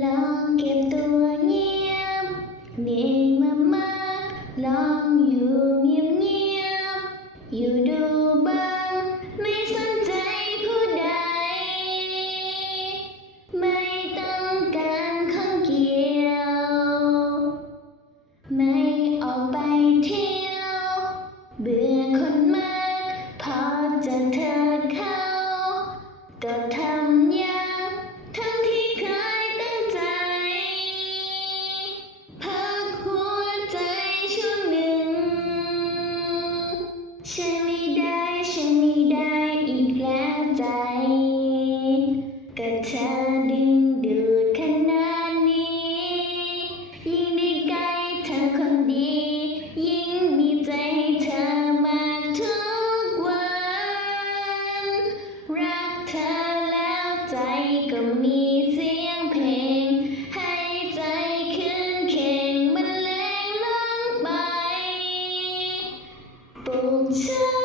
ลองเก็บตัวเงียบเหนื่อยมามากลองอยู่เงียบเงียบๆอยู่ดูบ้างไม่สนใจผู้ใด ไม่ต้องการข้องเกี่ยว ไม่ออกไปเที่ยว เบื่อคนมากพอจะเธอเข้าก็ทำย ถ้าแล้วใจก็มีเสียงเพลง ให้ใจขึ้นเข่งบรรเลงลงไปปลุกฉัน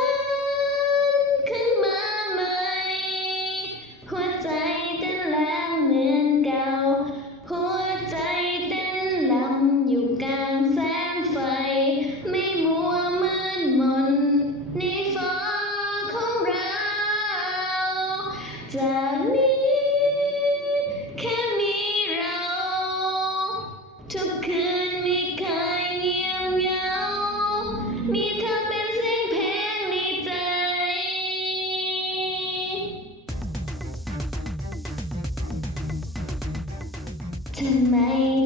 ทำไม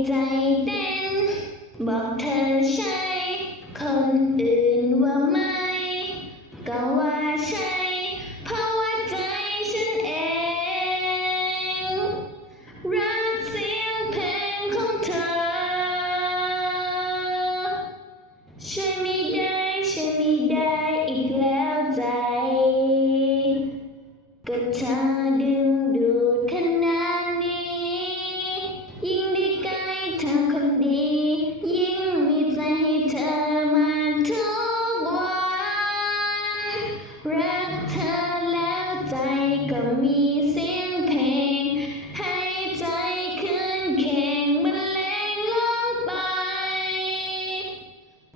ใจเต้น บอกเธอใช่ คนอื่นว่าไม่ ก็ว่าใช่ เพราะว่าใจฉันเอง รักเสียงเพลงของเธอช่วยไม่ได้ช่วยไม่ได้อีกแล้วใจ ก็เธอ ก็มีเสียงเพลง ให้ใจขึ้นเข่งบรรเลงลงไป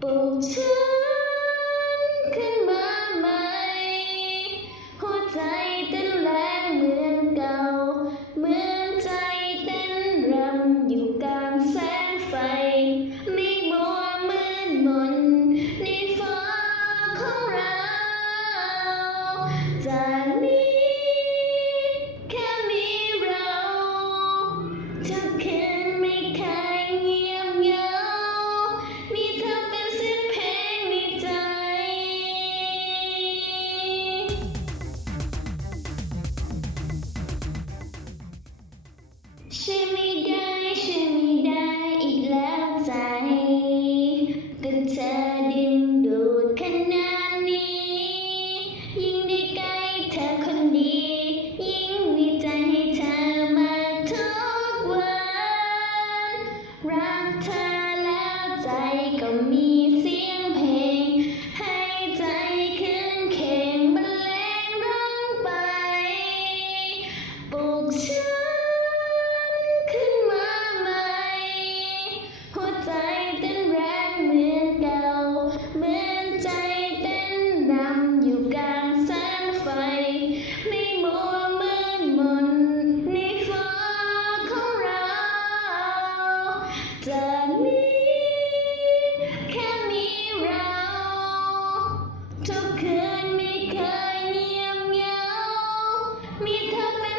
ปลุกฉัน ไม่ได้ช่วยไม่ได้อีกแล้วใจก็เธอดึงดูดขนาดนี้ ยิ่งได้ใกล้เธอคนดี ยิ่งมีใจให้เธอมากทุกวันรัก up